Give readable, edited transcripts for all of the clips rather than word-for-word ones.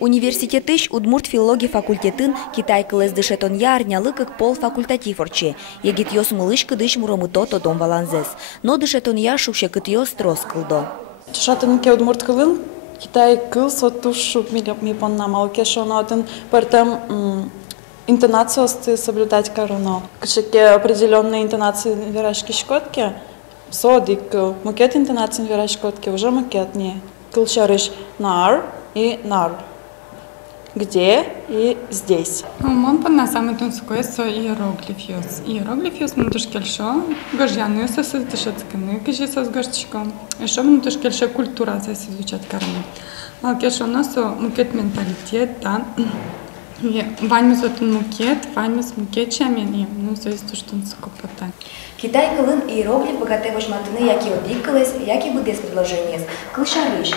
Университетыш Удмурт филология факультетін Китай кылыз дышетон ярняли как пол факультатив орче. Егит йос мылышка дыш муромыто тодом баланзес. Но дышетон я шукше кыт йос трос кылдо. Чашатын ке Удмурт кылын Китай кыл сотушу ми поннамал кешонатын партам интонацию соблюдать корону. Кшеке определенные интонации верашки шкотки. Содик макет интонации верашкотки уже макет не. Кыл шарыш нар и нар. Где и здесь. Мон на самый тонкой со иероглифиус. Иероглифиус мы тоже кельшо. Гожьяны со сдышецканы, кежи со сгорчиком. Еще мы тоже кельшо культура за изучать корону. А кельшо насо мукет менталитет, да. Ваньмы зотун мукет, ваньмы с мукетчами, ну то есть то что он скопота. Китай кылын иероглиф богатый вожматыны, яки одиккалес, яки бы без предложения. Кылшарыш.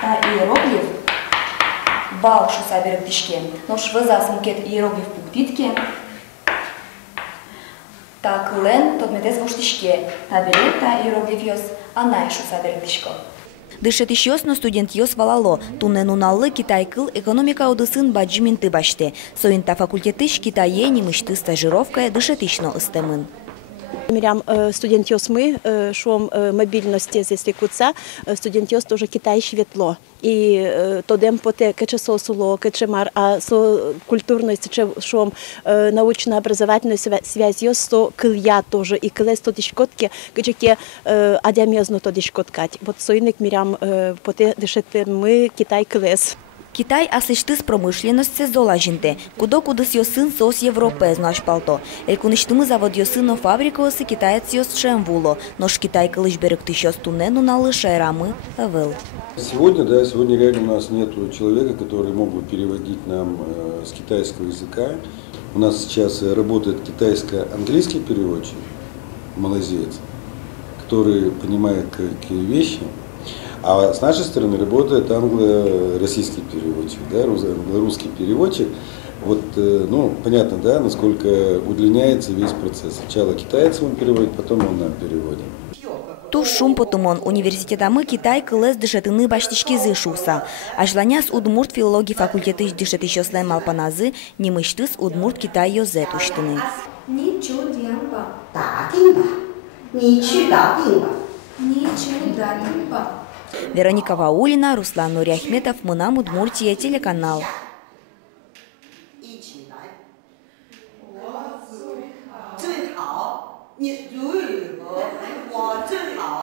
Та иероглиф вал шу саберет тишке, но швызас мукет иероглиф пукпитке. Та кылен тот метес вош тишке, та берет та иероглиф йос, анай шу саберет тишко. Дышет ищёс, но студент йос валало. Тунен уналлы Китай кыл экономика одысын баджиминты баште. Соинта факультетыш Китае немышты стажировка дышет ищно ыстемын. Мирям студент йос мы, шум мобильности здесь куца, студент йос тоже Китай шветло. И тодем поте кече сосуло, кече мар, а со культурность, шум научно-образовательную связь йос, со кылья тоже, и кылес то дишкотки, кече ке адямезно то дишкоткать. Вот соинек мирям поте дышет мы Китай кылес. Китай аслышты с промышленностью золажинте, кудо кудыс йосын сос Европе знаш палто. Элькуныштымы завод йосыно фабрикосы китаец йос шемвуло, нож Китай кылыш берег тыщос тунену налы шайрамы вел. Сегодня реально у нас нет человека, который мог бы переводить нам с китайского языка. У нас сейчас работает китайско-английский переводчик, малазиец, который понимает какие вещи. А с нашей стороны работает англо-российский переводчик, да, англо-русский переводчик. Вот, ну, понятно, да, насколько удлиняется весь процесс. Сначала китаец он переводит, потом он нам переводит. Туш шум потумон университетамы Китай кылыз дышетыны баштишки зышуса. Ажланяс Удмурт филологии факультеты дышет еще слайм алпаназы, немыштыс Удмурт Китай йозет уштыны. Вероника Ваулина, Руслан Нуриахметов, Мынам Удмуртия, телеканал.